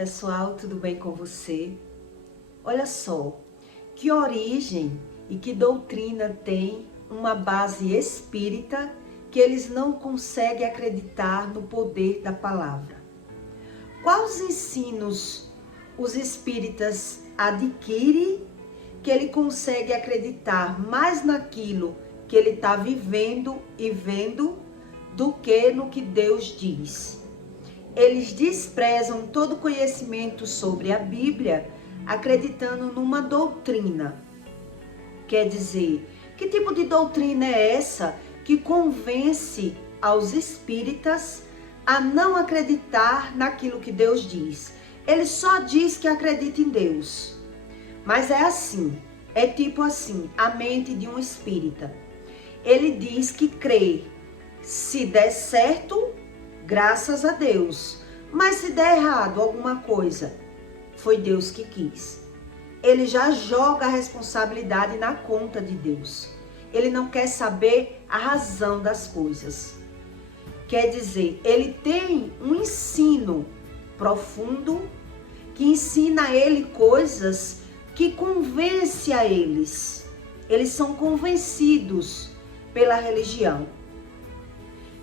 pessoal, tudo bem com você? Olha só, que origem e que doutrina tem uma base espírita que eles não conseguem acreditar no poder da palavra? Quais ensinos os espíritas adquirem que ele consegue acreditar mais naquilo que ele está vivendo e vendo do que no que Deus diz? Eles desprezam todo conhecimento sobre a Bíblia, acreditando numa doutrina. Quer dizer, que tipo de doutrina é essa que convence aos espíritas a não acreditar naquilo que Deus diz? Ele só diz que acredita em Deus. Mas é assim, é tipo assim, a mente de um espírita. Ele diz que crê. Se der certo, graças a Deus. Mas se der errado alguma coisa, foi Deus que quis. Ele já joga a responsabilidade na conta de Deus. Ele não quer saber a razão das coisas. Quer dizer, ele tem um ensino profundo que ensina a ele coisas que convence a eles. Eles são convencidos pela religião.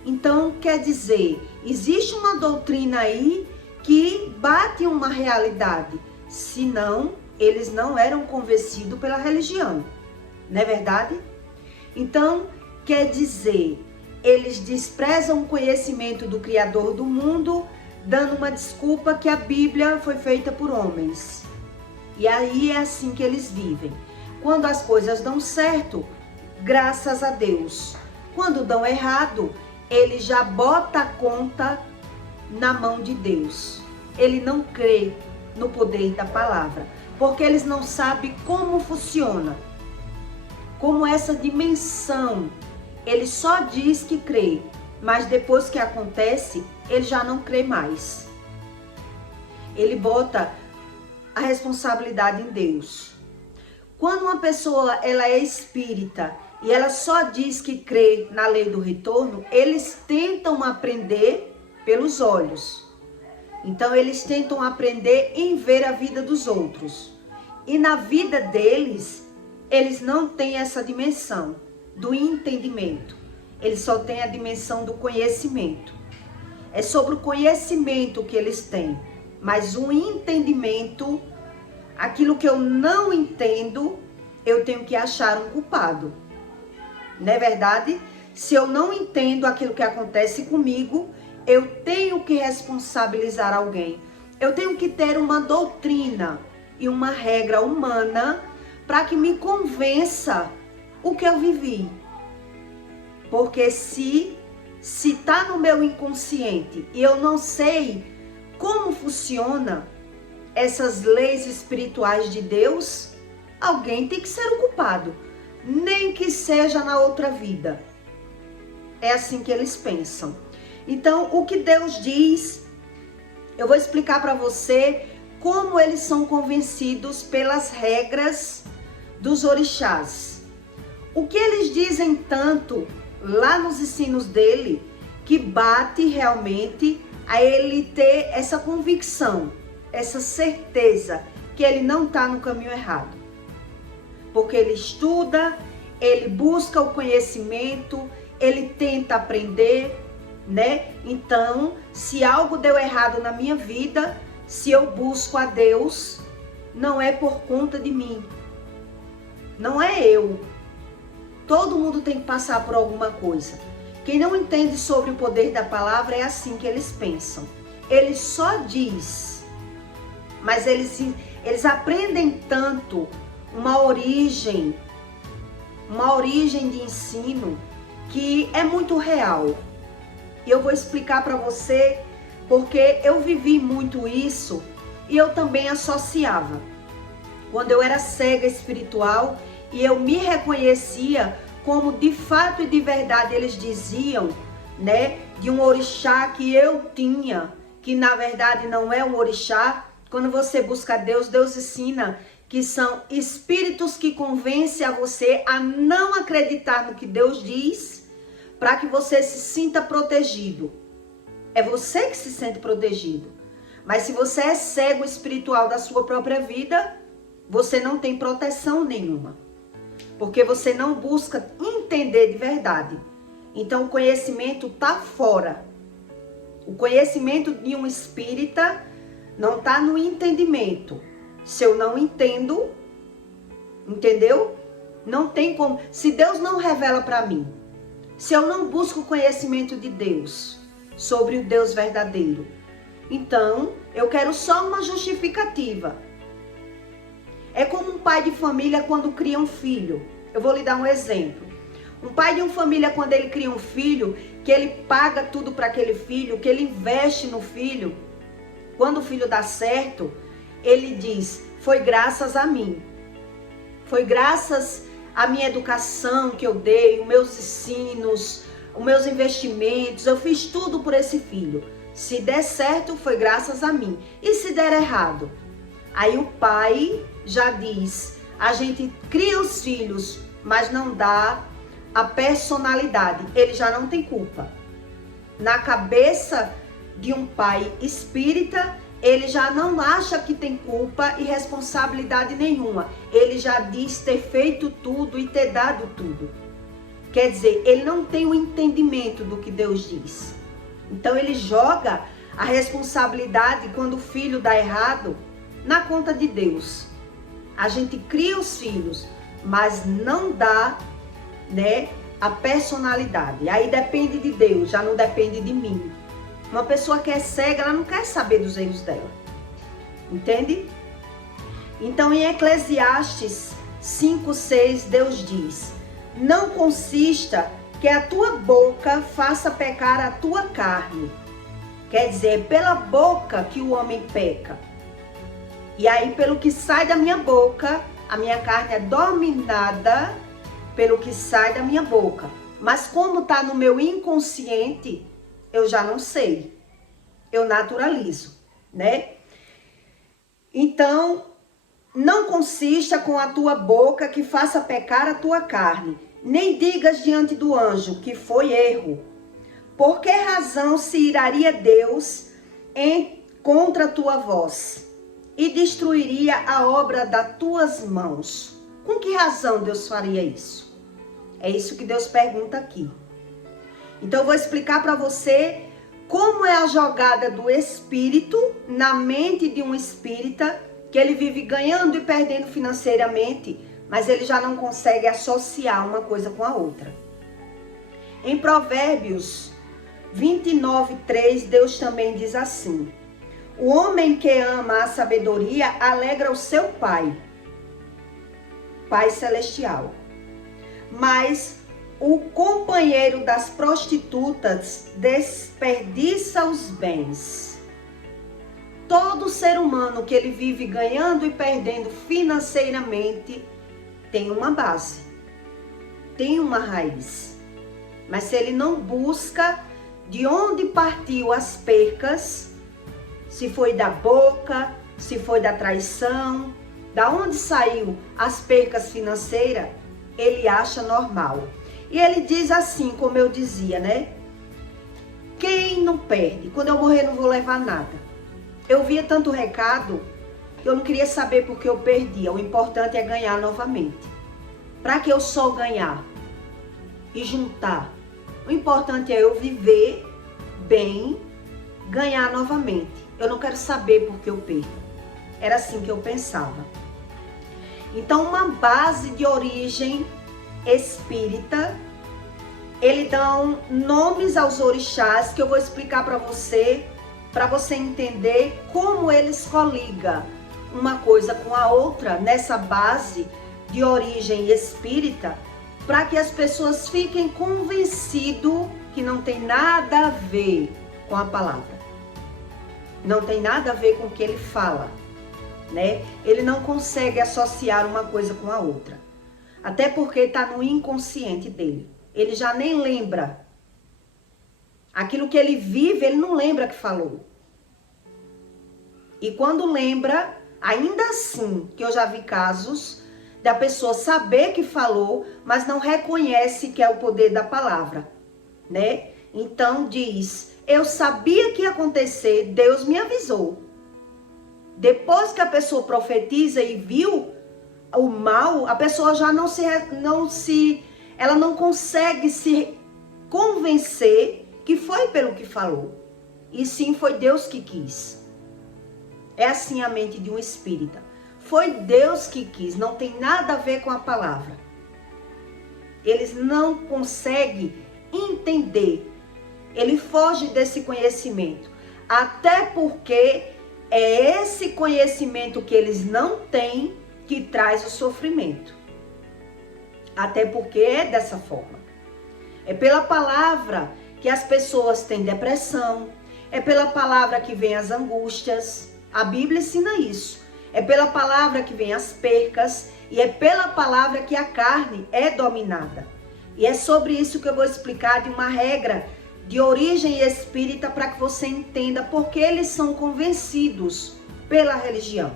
Então, quer dizer, existe uma doutrina aí que bate uma realidade. Senão, eles não eram convencidos pela religião. Não é verdade? Então, quer dizer, eles desprezam o conhecimento do Criador do mundo, dando uma desculpa que a Bíblia foi feita por homens. E aí é assim que eles vivem. Quando as coisas dão certo, graças a Deus. Quando dão errado, ele já bota a conta na mão de Deus. Ele não crê no poder da palavra, porque eles não sabem como funciona, como essa dimensão. Ele só diz que crê, mas depois que acontece, ele já não crê mais. Ele bota a responsabilidade em Deus. Quando uma pessoa ela é espírita e ela só diz que crê na lei do retorno, eles tentam aprender pelos olhos. Então eles tentam aprender em ver a vida dos outros. E na vida deles, eles não têm essa dimensão do entendimento. Eles só têm a dimensão do conhecimento. É sobre o conhecimento que eles têm. Mas o entendimento, aquilo que eu não entendo, eu tenho que achar um culpado. Não é verdade? Se eu não entendo aquilo que acontece comigo, eu tenho que responsabilizar alguém. Eu tenho que ter uma doutrina e uma regra humana para que me convença o que eu vivi. Porque se está no meu inconsciente e eu não sei como funciona essas leis espirituais de Deus, alguém tem que ser o culpado. Nem que seja na outra vida. É assim que eles pensam. Então, o que Deus diz, eu vou explicar para você como eles são convencidos pelas regras dos orixás. O que eles dizem tanto lá nos ensinos dele, que bate realmente a ele ter essa convicção, essa certeza que ele não está no caminho errado. Porque ele estuda, ele busca o conhecimento, ele tenta aprender, né? Então, se algo deu errado na minha vida, se eu busco a Deus, não é por conta de mim. Não é eu. Todo mundo tem que passar por alguma coisa. Quem não entende sobre o poder da palavra é assim que eles pensam. Ele só diz, mas eles aprendem tanto uma origem de ensino que é muito real. E eu vou explicar para você porque eu vivi muito isso e eu também associava. Quando eu era cega espiritual e eu me reconhecia como de fato e de verdade eles diziam, né, de um orixá que eu tinha, que na verdade não é um orixá. Quando você busca Deus, Deus ensina que são espíritos que convencem a você a não acreditar no que Deus diz, para que você se sinta protegido. É você que se sente protegido. Mas se você é cego espiritual da sua própria vida, você não tem proteção nenhuma. Porque você não busca entender de verdade. Então o conhecimento está fora. O conhecimento de um espírita não está no entendimento. Se eu não entendo, entendeu? Não tem como. Se Deus não revela para mim, se eu não busco o conhecimento de Deus sobre o Deus verdadeiro, então eu quero só uma justificativa. É como um pai de família quando cria um filho. Eu vou lhe dar um exemplo. Um pai de uma família, quando ele cria um filho, que ele paga tudo para aquele filho, que ele investe no filho, quando o filho dá certo, ele diz, foi graças a mim. Foi graças à minha educação que eu dei, os meus ensinos, os meus investimentos, eu fiz tudo por esse filho. Se der certo, foi graças a mim. E se der errado? Aí o pai já diz, a gente cria os filhos, mas não dá a personalidade. Ele já não tem culpa. Na cabeça de um pai espírita, ele já não acha que tem culpa e responsabilidade nenhuma. Ele já diz ter feito tudo e ter dado tudo. Quer dizer, ele não tem o entendimento do que Deus diz. Então ele joga a responsabilidade quando o filho dá errado na conta de Deus. A gente cria os filhos, mas não dá, né, a personalidade. Aí depende de Deus, já não depende de mim. Uma pessoa que é cega, ela não quer saber dos erros dela. Entende? Então em Eclesiastes 5:6, Deus diz, não consista que a tua boca faça pecar a tua carne. Quer dizer, pela boca que o homem peca. E aí, pelo que sai da minha boca, a minha carne é dominada pelo que sai da minha boca. Mas como está no meu inconsciente, eu já não sei. Eu naturalizo, né? Então, não consista com a tua boca que faça pecar a tua carne. Nem digas diante do anjo que foi erro. Por que razão se iraria Deus contra a tua voz e destruiria a obra das tuas mãos? Com que razão Deus faria isso? É isso que Deus pergunta aqui. Então eu vou explicar para você como é a jogada do espírito na mente de um espírita, que ele vive ganhando e perdendo financeiramente, mas ele já não consegue associar uma coisa com a outra. Em Provérbios 29:3, Deus também diz assim, o homem que ama a sabedoria alegra o seu pai, Pai Celestial. Mas o companheiro das prostitutas desperdiça os bens. Todo ser humano que ele vive ganhando e perdendo financeiramente tem uma base, tem uma raiz. Mas se ele não busca de onde partiu as percas, se foi da boca, se foi da traição, da onde saiu as percas financeiras, ele acha normal. E ele diz assim, como eu dizia, né? Quem não perde? Quando eu morrer não vou levar nada. Eu via tanto recado que eu não queria saber porque eu perdia. O importante é ganhar novamente. Para que eu só ganhar e juntar? O importante é eu viver bem, ganhar novamente. Eu não quero saber porque eu perco. Era assim que eu pensava. Então, uma base de origem espírita, eles dão nomes aos orixás que eu vou explicar para você entender como eles coligam uma coisa com a outra nessa base de origem espírita, para que as pessoas fiquem convencidas que não tem nada a ver com a palavra. Não tem nada a ver com o que ele fala, né? Ele não consegue associar uma coisa com a outra. Até porque está no inconsciente dele. Ele já nem lembra. Aquilo que ele vive, ele não lembra que falou. E quando lembra, ainda assim, que eu já vi casos da pessoa saber que falou, mas não reconhece que é o poder da palavra, né? Então diz, eu sabia que ia acontecer, Deus me avisou. Depois que a pessoa profetiza e viu o mal, a pessoa já ela não consegue se convencer que foi pelo que falou. E sim, foi Deus que quis. É assim a mente de um espírita. Foi Deus que quis, não tem nada a ver com a palavra. Eles não conseguem entender. Ele foge desse conhecimento. Até porque é esse conhecimento que eles não têm que traz o sofrimento. Até porque é dessa forma. É pela palavra que as pessoas têm depressão. É pela palavra que vem as angústias. A Bíblia ensina isso. É pela palavra que vem as percas. E é pela palavra que a carne é dominada. E é sobre isso que eu vou explicar de uma regra de origem espírita para que você entenda porque eles são convencidos pela religião.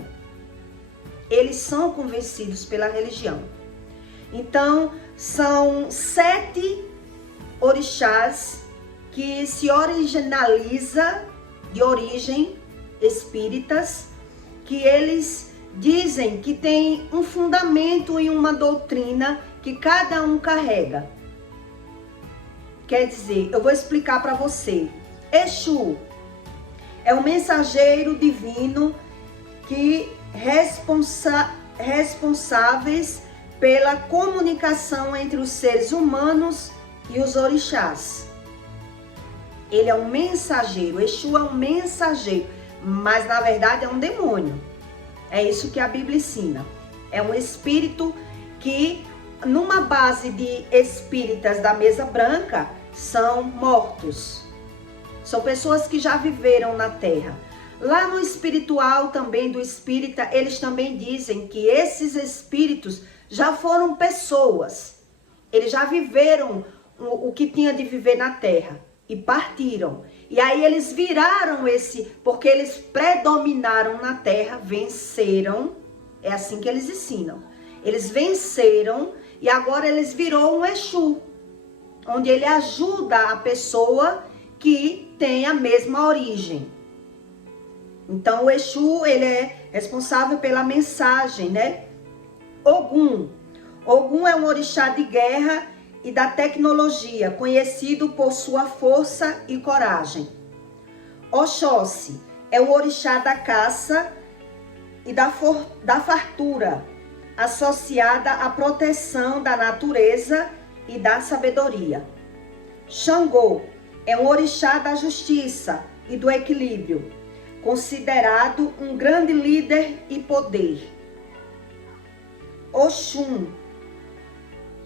Eles são convencidos pela religião. Então, são 7 orixás que se originaliza de origem espíritas, que eles dizem que tem um fundamento em uma doutrina que cada um carrega. Quer dizer, eu vou explicar para você. Exu é o mensageiro divino que responsáveis pela comunicação entre os seres humanos e os orixás. Ele é um mensageiro, Exu é um mensageiro, mas na verdade é um demônio. É isso que a Bíblia ensina. É um espírito que, numa base de espíritas da mesa branca, são mortos. São pessoas que já viveram na terra. Lá no espiritual também, do espírita, eles também dizem que esses espíritos já foram pessoas. Eles já viveram o que tinha de viver na terra e partiram. E aí eles viraram porque eles predominaram na terra, venceram. É assim que eles ensinam. Eles venceram e agora eles virou um Exu, onde ele ajuda a pessoa que tem a mesma origem. Então o Exu, ele é responsável pela mensagem, né? Ogum é um orixá de guerra e da tecnologia, conhecido por sua força e coragem. Oxóssi é o orixá da caça e da fartura, associada à proteção da natureza e da sabedoria. Xangô é um orixá da justiça e do equilíbrio, considerado um grande líder e poder. Oxum,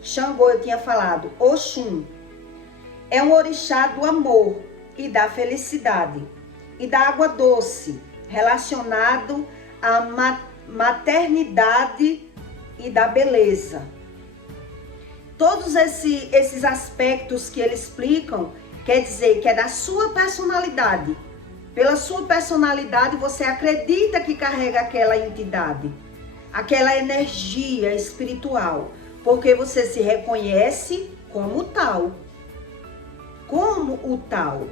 Xangô eu tinha falado, Oxum é um orixá do amor e da felicidade e da água doce, relacionado à maternidade e da beleza. Todos esses aspectos que eles explicam, quer dizer que é da sua personalidade. Pela sua personalidade, você acredita que carrega aquela entidade, aquela energia espiritual, porque você se reconhece como tal. Como o tal.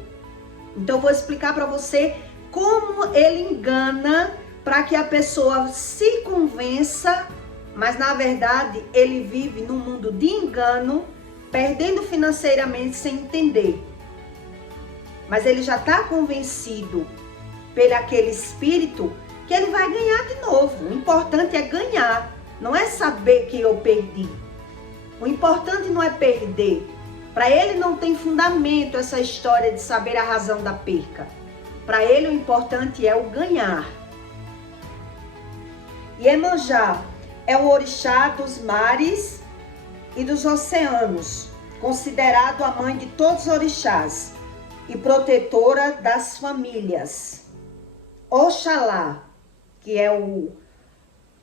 Então, vou explicar para você como ele engana para que a pessoa se convença, mas na verdade ele vive num mundo de engano, perdendo financeiramente sem entender. Mas ele já está convencido pelo aquele espírito que ele vai ganhar de novo. O importante é ganhar, não é saber que eu perdi. O importante não é perder. Para ele não tem fundamento essa história de saber a razão da perca. Para ele o importante é o ganhar. Iemanjá é o orixá dos mares e dos oceanos, considerado a mãe de todos os orixás e protetora das famílias. Oxalá, que é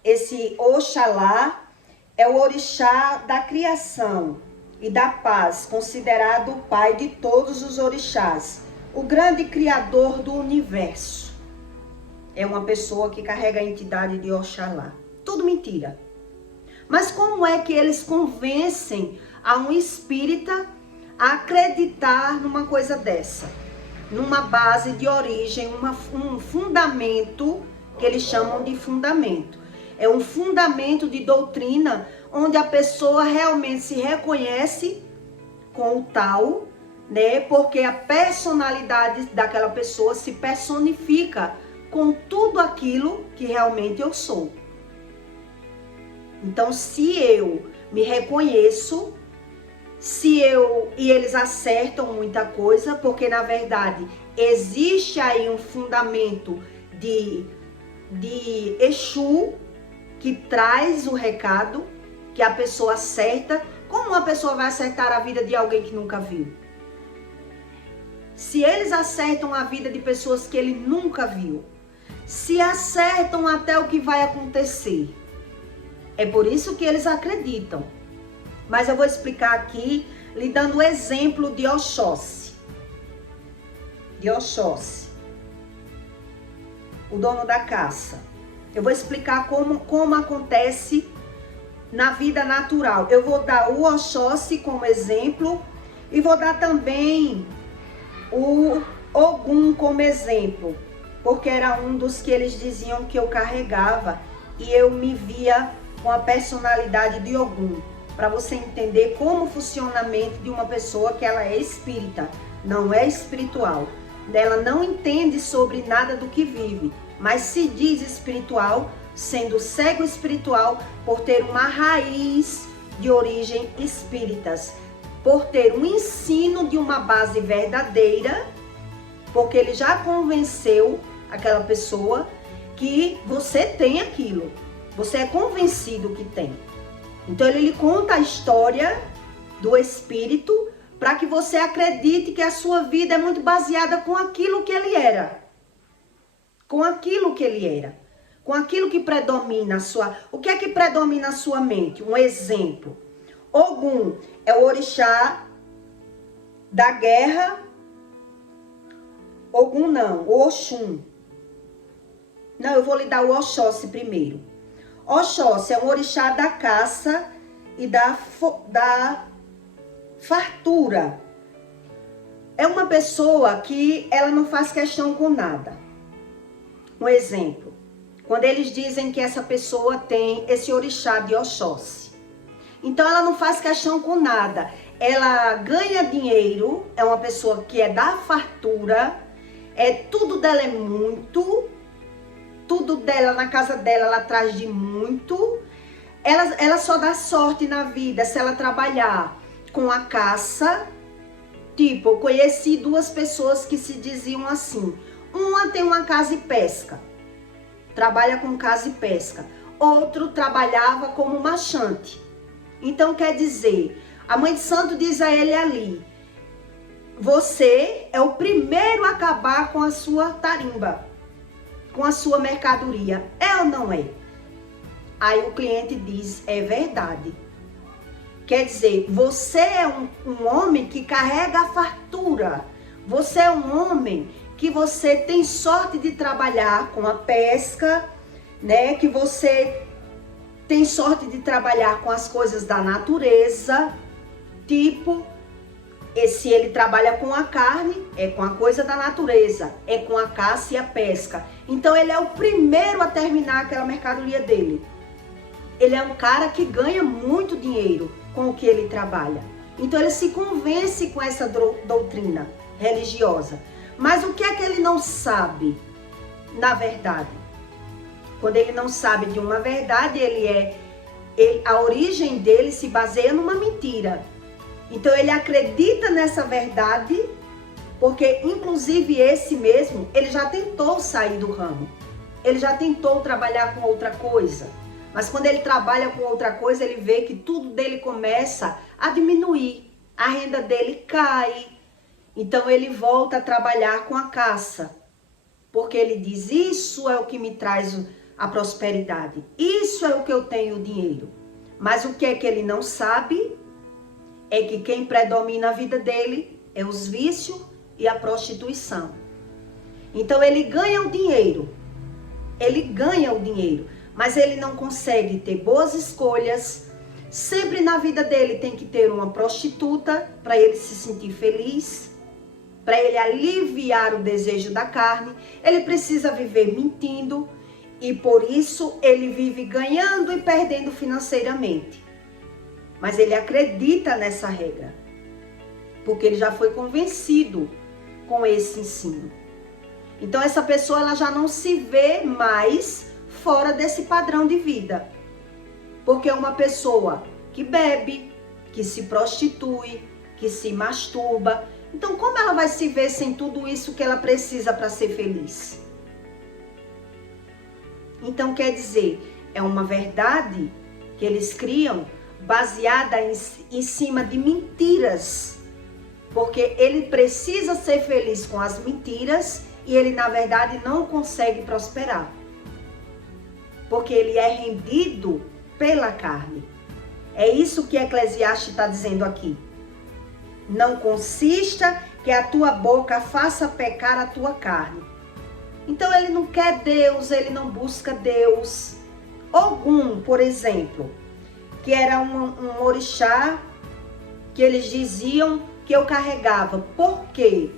esse Oxalá é o orixá da criação e da paz, considerado o pai de todos os orixás, o grande criador do universo. É uma pessoa que carrega a entidade de Oxalá. Tudo mentira. Mas como é que eles convencem a um espírita a acreditar numa coisa dessa? Numa base de origem, um fundamento que eles chamam de fundamento. É um fundamento de doutrina onde a pessoa realmente se reconhece com o tal, né? Porque a personalidade daquela pessoa se personifica com tudo aquilo que realmente eu sou. Então, se eu me reconheço, e eles acertam muita coisa, porque na verdade existe aí um fundamento de Exu que traz o recado, que a pessoa acerta. Como uma pessoa vai acertar a vida de alguém que nunca viu? Se eles acertam a vida de pessoas que ele nunca viu, se acertam até o que vai acontecer, é por isso que eles acreditam. Mas eu vou explicar aqui, lhe dando o exemplo de Oxóssi. O dono da caça. Eu vou explicar como acontece na vida natural. Eu vou dar o Oxóssi como exemplo e vou dar também o Ogum como exemplo, porque era um dos que eles diziam que eu carregava e eu me via com a personalidade de Ogum, para você entender como funciona a mente de uma pessoa que ela é espírita, não é espiritual. Ela não entende sobre nada do que vive, mas se diz espiritual, sendo cego espiritual por ter uma raiz de origem espíritas, por ter um ensino de uma base verdadeira, porque ele já convenceu aquela pessoa que você tem aquilo, você é convencido que tem. Então ele lhe conta a história do espírito para que você acredite que a sua vida é muito baseada com aquilo que ele era. Com aquilo que ele era. Com aquilo que predomina a sua... O que é que predomina a sua mente? Um exemplo. Ogum é o orixá da guerra. Ogum não, o Oxum. Não, eu vou lhe dar o Oxóssi primeiro. Oxóssi é um orixá da caça e da fartura. É uma pessoa que ela não faz questão com nada. Um exemplo, quando eles dizem que essa pessoa tem esse orixá de Oxóssi. Então ela não faz questão com nada. Ela ganha dinheiro, é uma pessoa que é da fartura, tudo dela é muito, tudo dela, na casa dela, ela traz de muito. Ela só dá sorte na vida se ela trabalhar com a caça. Tipo, eu conheci duas pessoas que se diziam assim. Uma tem uma casa e pesca, trabalha com casa e pesca. Outro trabalhava como marchante. Então quer dizer, a mãe de santo diz a ele ali: você é o primeiro a acabar com a sua tarimba, com a sua mercadoria. É ou não é? Aí o cliente diz: é verdade. Quer dizer, você é um homem que carrega a fartura. Você é um homem que você tem sorte de trabalhar com a pesca, né? Que você tem sorte de trabalhar com as coisas da natureza. Tipo, se ele trabalha com a carne, é com a coisa da natureza, é com a caça e a pesca. Então ele é o primeiro a terminar aquela mercadoria dele. Ele é um cara que ganha muito dinheiro com o que ele trabalha. Então ele se convence com essa doutrina religiosa. Mas o que é que ele não sabe, na verdade? Quando ele não sabe de uma verdade, a origem dele se baseia numa mentira. Então ele acredita nessa verdade, porque inclusive esse mesmo, ele já tentou sair do ramo. Ele já tentou trabalhar com outra coisa. Mas quando ele trabalha com outra coisa, ele vê que tudo dele começa a diminuir. A renda dele cai. Então ele volta a trabalhar com a caça. Porque ele diz: isso é o que me traz a prosperidade. Isso é o que eu tenho, o dinheiro. Mas o que é que ele não sabe é que quem predomina a vida dele é os vícios e a prostituição. Então ele ganha o dinheiro. Ele ganha o dinheiro. Mas ele não consegue ter boas escolhas. Sempre na vida dele tem que ter uma prostituta para ele se sentir feliz, para ele aliviar o desejo da carne. Ele precisa viver mentindo. E por isso ele vive ganhando e perdendo financeiramente. Mas ele acredita nessa regra, porque ele já foi convencido com esse ensino. Então essa pessoa ela já não se vê mais fora desse padrão de vida. Porque é uma pessoa que bebe, que se prostitui, que se masturba. Então como ela vai se ver sem tudo isso que ela precisa para ser feliz? Então quer dizer, é uma verdade que eles criam baseada em cima de mentiras. Porque ele precisa ser feliz com as mentiras e ele na verdade não consegue prosperar. Porque ele é rendido pela carne. É isso que Eclesiastes está dizendo aqui. Não consista que a tua boca faça pecar a tua carne. Então ele não quer Deus, ele não busca Deus. Ogum, por exemplo, que era um orixá que eles diziam que eu carregava. Por quê?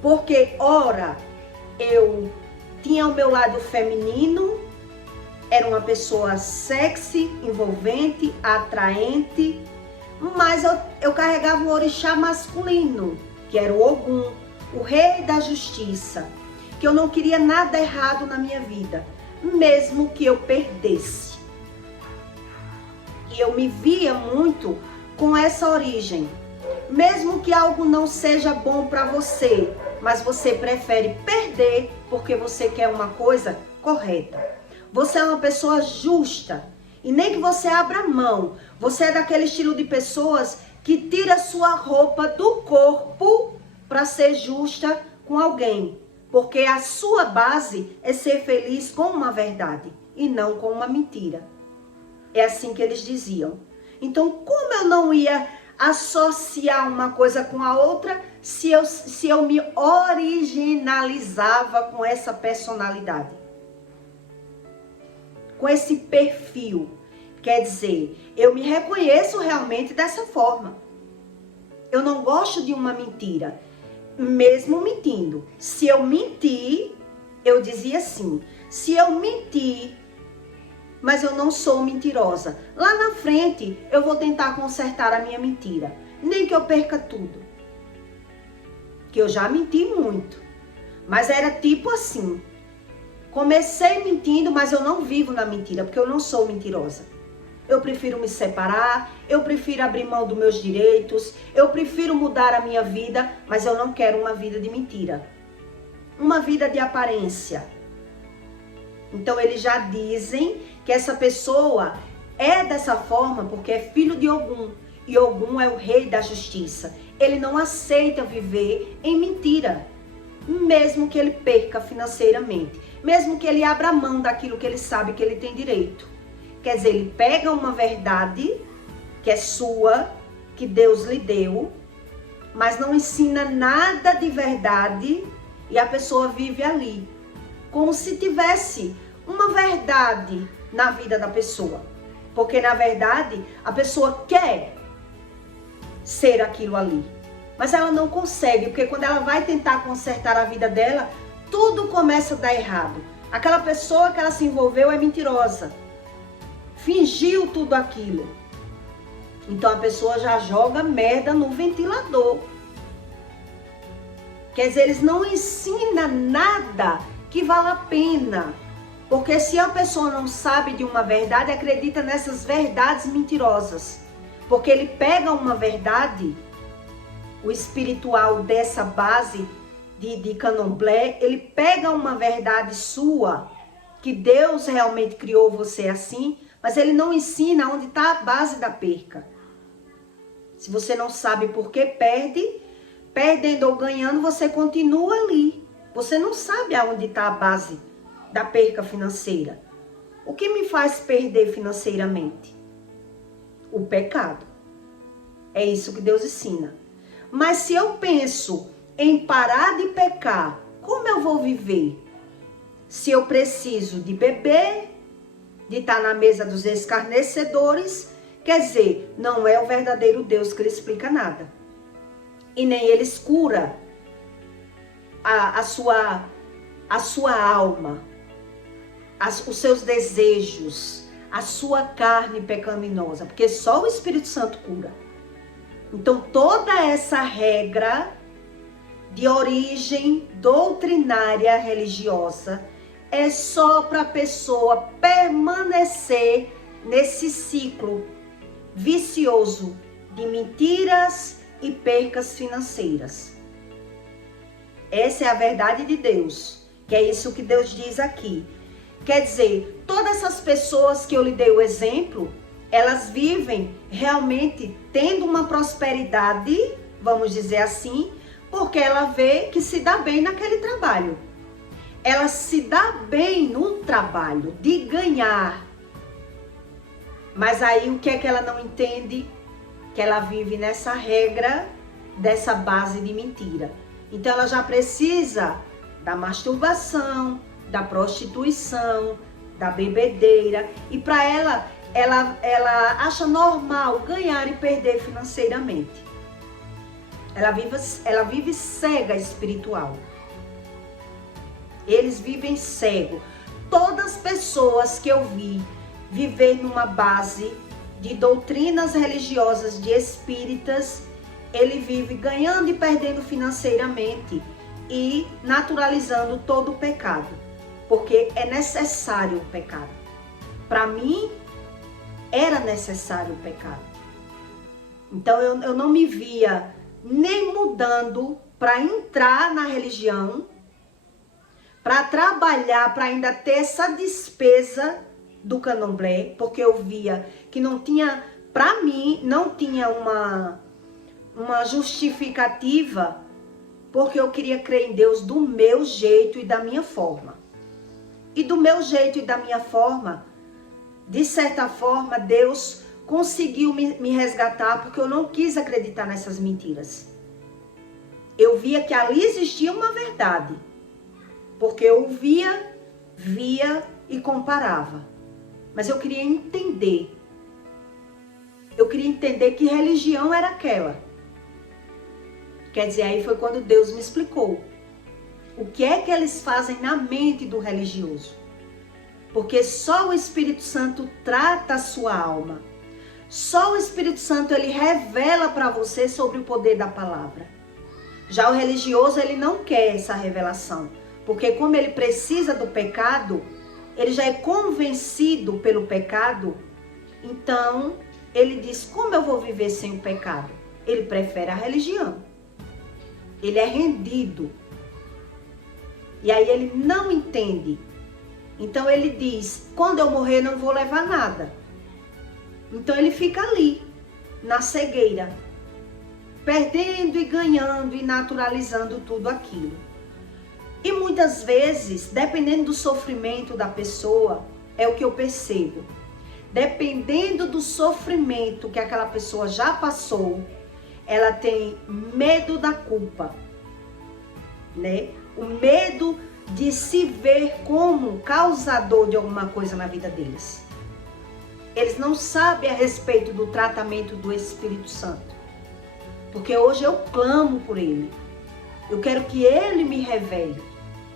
Porque, ora, eu tinha o meu lado feminino, era uma pessoa sexy, envolvente, atraente, mas eu carregava um orixá masculino, que era o Ogum, o rei da justiça, que eu não queria nada errado na minha vida, mesmo que eu perdesse. E eu me via muito com essa origem. Mesmo que algo não seja bom para você, mas você prefere perder porque você quer uma coisa correta. Você é uma pessoa justa e nem que você abra mão. Você é daquele estilo de pessoas que tira sua roupa do corpo para ser justa com alguém. Porque a sua base é ser feliz com uma verdade e não com uma mentira. É assim que eles diziam. Então, como eu não ia associar uma coisa com a outra se eu me originalizava com essa personalidade? Com esse perfil. Quer dizer, eu me reconheço realmente dessa forma. Eu não gosto de uma mentira, mesmo mentindo. Se eu mentir, eu dizia assim, se eu mentir, mas eu não sou mentirosa, lá na frente eu vou tentar consertar a minha mentira, nem que eu perca tudo. Que eu já menti muito, mas era tipo assim, comecei mentindo, mas eu não vivo na mentira, porque eu não sou mentirosa. Eu prefiro me separar, eu prefiro abrir mão dos meus direitos, eu prefiro mudar a minha vida, mas eu não quero uma vida de mentira. Uma vida de aparência. Então eles já dizem que essa pessoa é dessa forma porque é filho de Ogum. E Ogum é o rei da justiça. Ele não aceita viver em mentira, mesmo que ele perca financeiramente, mesmo que ele abra mão daquilo que ele sabe que ele tem direito. Quer dizer, ele pega uma verdade que é sua, que Deus lhe deu, mas não ensina nada de verdade e a pessoa vive ali, como se tivesse uma verdade na vida da pessoa. Porque, na verdade, a pessoa quer ser aquilo ali, mas ela não consegue, porque quando ela vai tentar consertar a vida dela, tudo começa a dar errado. Aquela pessoa que ela se envolveu é mentirosa, fingiu tudo aquilo. Então a pessoa já joga merda no ventilador. Quer dizer, eles não ensinam nada que vale a pena. Porque se a pessoa não sabe de uma verdade, acredita nessas verdades mentirosas. Porque ele pega uma verdade, o espiritual dessa base de candomblé, ele pega uma verdade sua, que Deus realmente criou você assim, mas ele não ensina onde está a base da perca. Se você não sabe por que perde, perdendo ou ganhando, você continua ali. Você não sabe aonde está a base da perca financeira. O que me faz perder financeiramente? O pecado. É isso que Deus ensina. Mas se eu penso em parar de pecar, como eu vou viver? Se eu preciso de beber, de estar na mesa dos escarnecedores, quer dizer, não é o verdadeiro Deus que lhe explica nada. E nem ele cura a sua alma. os seus desejos, a sua carne pecaminosa, porque só o Espírito Santo cura. Então toda essa regra de origem doutrinária religiosa é só para a pessoa permanecer nesse ciclo vicioso de mentiras e percas financeiras. Essa é a verdade de Deus, que é isso que Deus diz aqui. Quer dizer, todas essas pessoas que eu lhe dei o exemplo, elas vivem realmente tendo uma prosperidade, vamos dizer assim, porque ela vê que se dá bem naquele trabalho. Ela se dá bem no trabalho de ganhar. Mas aí o que é que ela não entende? Que ela vive nessa regra, dessa base de mentira. Então ela já precisa da masturbação, da prostituição, da bebedeira. E para ela acha normal ganhar e perder financeiramente. Ela vive cega espiritual. Eles vivem cego. Todas as pessoas que eu vi viver numa base de doutrinas religiosas de espíritas, ele vive ganhando e perdendo financeiramente e naturalizando todo o pecado, porque é necessário o pecado. Para mim, era necessário o pecado. Então eu não me via nem mudando para entrar na religião, para trabalhar, para ainda ter essa despesa do candomblé, porque eu via que não tinha, para mim, não tinha uma justificativa, porque eu queria crer em Deus do meu jeito e da minha forma. E do meu jeito e da minha forma, de certa forma, Deus conseguiu me resgatar, porque eu não quis acreditar nessas mentiras. Eu via que ali existia uma verdade, porque eu via e comparava. Mas eu queria entender. Eu queria entender que religião era aquela. Quer dizer, aí foi quando Deus me explicou o que é que eles fazem na mente do religioso. Porque só o Espírito Santo trata a sua alma. Só o Espírito Santo, ele revela para você sobre o poder da palavra. Já o religioso, ele não quer essa revelação. Porque como ele precisa do pecado, ele já é convencido pelo pecado, então ele diz, como eu vou viver sem o pecado? Ele prefere a religião. Ele é rendido. E aí ele não entende. Então ele diz, quando eu morrer não vou levar nada. Então ele fica ali, na cegueira, perdendo e ganhando e naturalizando tudo aquilo. E muitas vezes, dependendo do sofrimento da pessoa, é o que eu percebo. Dependendo do sofrimento que aquela pessoa já passou, ela tem medo da culpa, né? O medo de se ver como causador de alguma coisa na vida deles. Eles não sabem a respeito do tratamento do Espírito Santo. Porque hoje eu clamo por ele. Eu quero que ele me revele.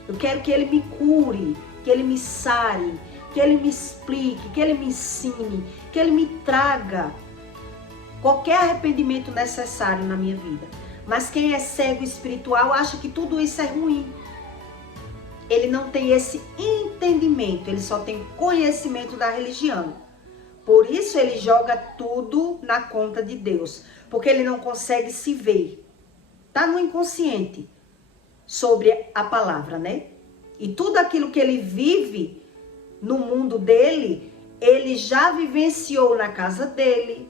Eu quero que ele me cure, que ele me sare, que ele me explique, que ele me ensine, que ele me traga qualquer arrependimento necessário na minha vida. Mas quem é cego espiritual acha que tudo isso é ruim. Ele não tem esse entendimento, ele só tem conhecimento da religião. Por isso ele joga tudo na conta de Deus, porque ele não consegue se ver. Está no inconsciente sobre a palavra, né? E tudo aquilo que ele vive no mundo dele, ele já vivenciou na casa dele,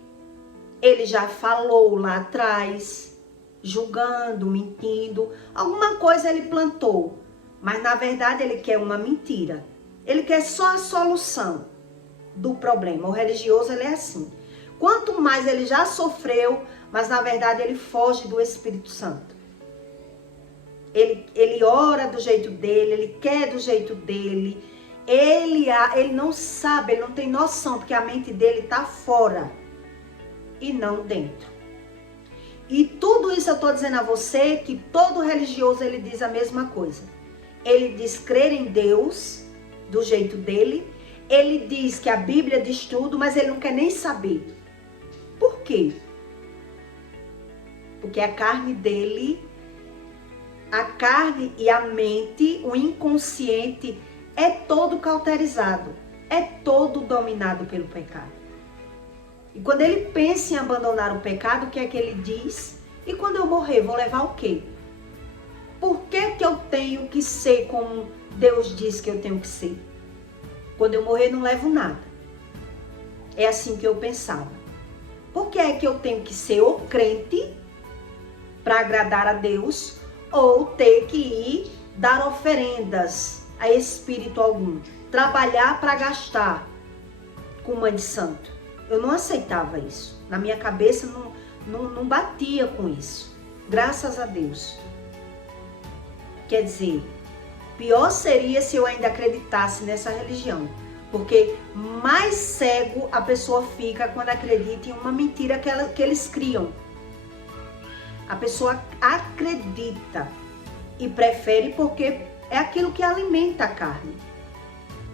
ele já falou lá atrás, julgando, mentindo, alguma coisa ele plantou, mas na verdade ele quer uma mentira, ele quer só a solução do problema. O religioso, ele é assim, quanto mais ele já sofreu, mas na verdade ele foge do Espírito Santo. Ele ora do jeito dele, ele quer do jeito dele, ele não sabe, ele não tem noção, porque a mente dele está fora e não dentro. E tudo isso eu estou dizendo a você, que todo religioso ele diz a mesma coisa. Ele diz crer em Deus, do jeito dele. Ele diz que a Bíblia diz tudo, mas ele não quer nem saber. Por quê? Porque a carne dele, a carne e a mente, o inconsciente, é todo cauterizado, é todo dominado pelo pecado. E quando ele pensa em abandonar o pecado, o que é que ele diz? E quando eu morrer, vou levar o quê? Por que que eu tenho que ser como Deus diz que eu tenho que ser? Quando eu morrer, não levo nada. É assim que eu pensava. Por que é que eu tenho que ser o crente para agradar a Deus ou ter que ir dar oferendas a espírito algum? Trabalhar para gastar com mãe de santo? Eu não aceitava isso. Na minha cabeça não batia com isso. Graças a Deus. Quer dizer, pior seria se eu ainda acreditasse nessa religião. Porque mais cego a pessoa fica quando acredita em uma mentira que eles criam. A pessoa acredita e prefere porque é aquilo que alimenta a carne.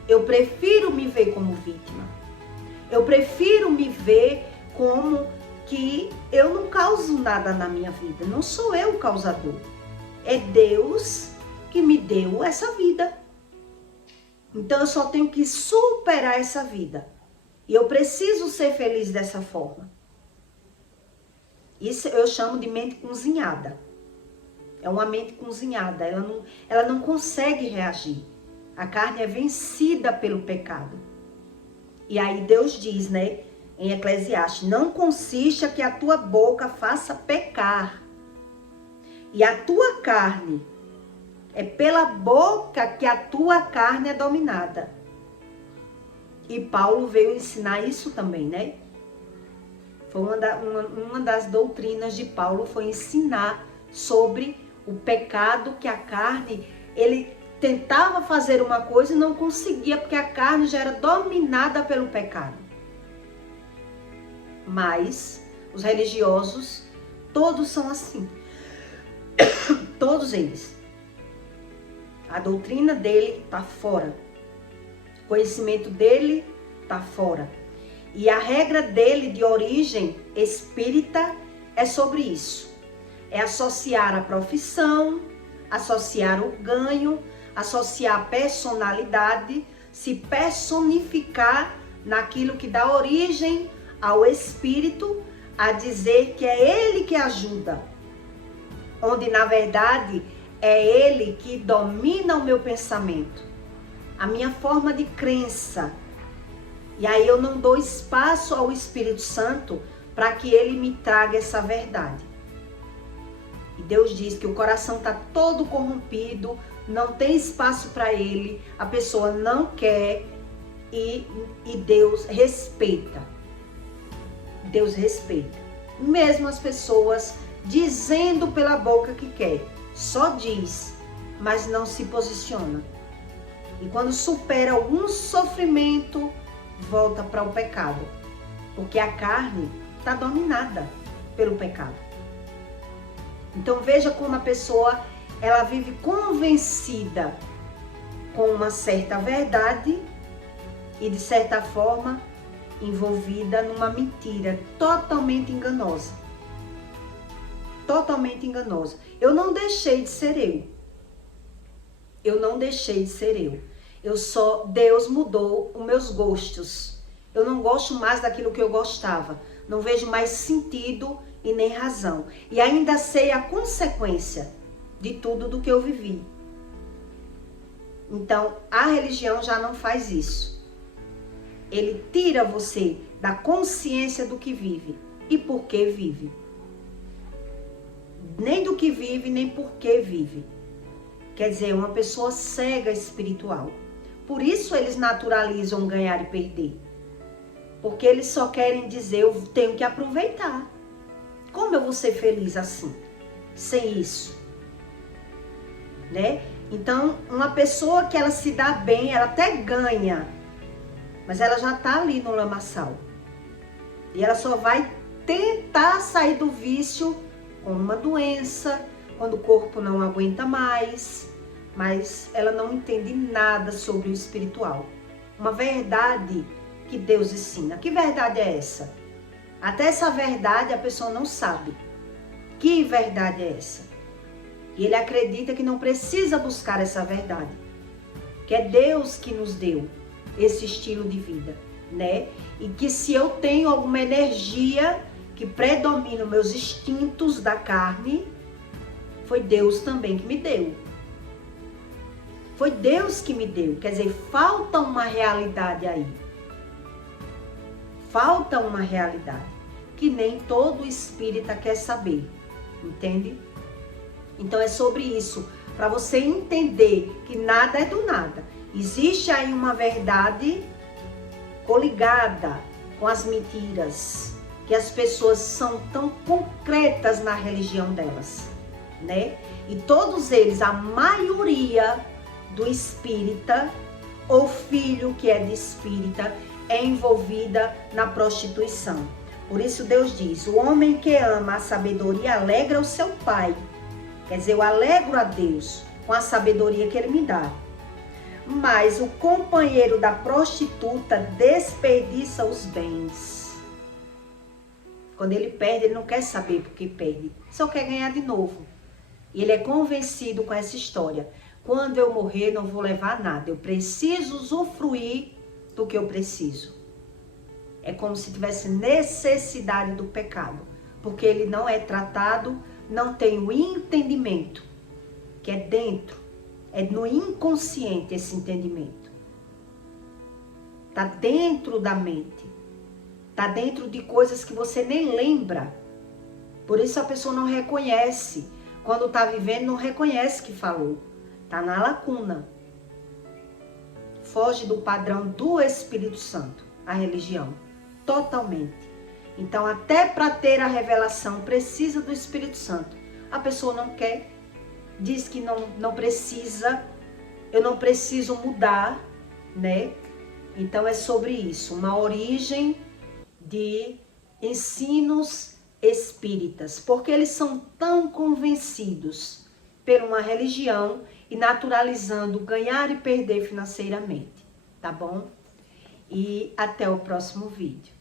Eu prefiro me ver como vítima. Eu prefiro me ver como que eu não causo nada na minha vida. Não sou eu o causador. É Deus que me deu essa vida. Então eu só tenho que superar essa vida. E eu preciso ser feliz dessa forma. Isso eu chamo de mente cozinhada. É uma mente cozinhada. Ela não consegue reagir. A carne é vencida pelo pecado. E aí Deus diz, né, em Eclesiastes, não consista que a tua boca faça pecar. E a tua carne, é pela boca que a tua carne é dominada. E Paulo veio ensinar isso também, né? Foi uma das doutrinas de Paulo, foi ensinar sobre o pecado, que a carne, ele tentava fazer uma coisa e não conseguia, porque a carne já era dominada pelo pecado. Mas os religiosos, todos são assim. Todos eles. A doutrina dele está fora. O conhecimento dele está fora. E a regra dele de origem espírita é sobre isso. É associar a profissão, associar o ganho, associar a personalidade, se personificar naquilo que dá origem ao espírito, a dizer que é ele que ajuda. Onde na verdade é ele que domina o meu pensamento, a minha forma de crença. E aí eu não dou espaço ao Espírito Santo para que ele me traga essa verdade. E Deus diz que o coração está todo corrompido, não tem espaço para ele, a pessoa não quer e Deus respeita. Deus respeita. Mesmo as pessoas dizendo pela boca que quer, só diz, mas não se posiciona. E quando supera algum sofrimento, volta para o pecado. Porque a carne está dominada pelo pecado. Então veja como a pessoa, ela vive convencida com uma certa verdade e de certa forma envolvida numa mentira totalmente enganosa. Totalmente enganosa. Eu não deixei de ser eu. Eu não deixei de ser eu. Deus mudou os meus gostos. Eu não gosto mais daquilo que eu gostava. Não vejo mais sentido e nem razão. E ainda sei a consequência de tudo do que eu vivi. Então, a religião já não faz isso. Ele tira você da consciência do que vive e por que vive. Nem do que vive, nem por que vive. Quer dizer, uma pessoa cega espiritual. Por isso eles naturalizam ganhar e perder. Porque eles só querem dizer, eu tenho que aproveitar. Como eu vou ser feliz assim? Sem isso. Né? Então, uma pessoa que ela se dá bem, ela até ganha. Mas ela já está ali no lamaçal. E ela só vai tentar sair do vício com uma doença, quando o corpo não aguenta mais, mas ela não entende nada sobre o espiritual. Uma verdade que Deus ensina. Que verdade é essa? Até essa verdade a pessoa não sabe. Que verdade é essa? E ele acredita que não precisa buscar essa verdade. Que é Deus que nos deu esse estilo de vida, né? E que se eu tenho alguma energia que predomina os meus instintos da carne, foi Deus também que me deu. Foi Deus que me deu. Quer dizer, falta uma realidade aí. Falta uma realidade que nem todo espírita quer saber. Entende? Então é sobre isso. Para você entender que nada é do nada. Existe aí uma verdade coligada com as mentiras. Que as pessoas são tão concretas na religião delas, né? E todos eles, a maioria do espírita ou filho que é de espírita é envolvida na prostituição. Por isso Deus diz, o homem que ama a sabedoria alegra o seu pai. Quer dizer, eu alegro a Deus com a sabedoria que ele me dá. Mas o companheiro da prostituta desperdiça os bens. Quando ele perde, ele não quer saber por que perde. Só quer ganhar de novo. E ele é convencido com essa história. Quando eu morrer, não vou levar nada. Eu preciso usufruir do que eu preciso. É como se tivesse necessidade do pecado. Porque ele não é tratado, não tem o entendimento. Que é dentro. É no inconsciente esse entendimento. Está dentro da mente. Está dentro de coisas que você nem lembra. Por isso a pessoa não reconhece. Quando está vivendo, não reconhece que falou. Está na lacuna. Foge do padrão do Espírito Santo, a religião. Totalmente. Então, até para ter a revelação, precisa do Espírito Santo. A pessoa não quer. Diz que não precisa. Eu não preciso mudar, né? Então, é sobre isso. Uma origem de ensinos espíritas, porque eles são tão convencidos por uma religião e naturalizando ganhar e perder financeiramente, tá bom? E até o próximo vídeo.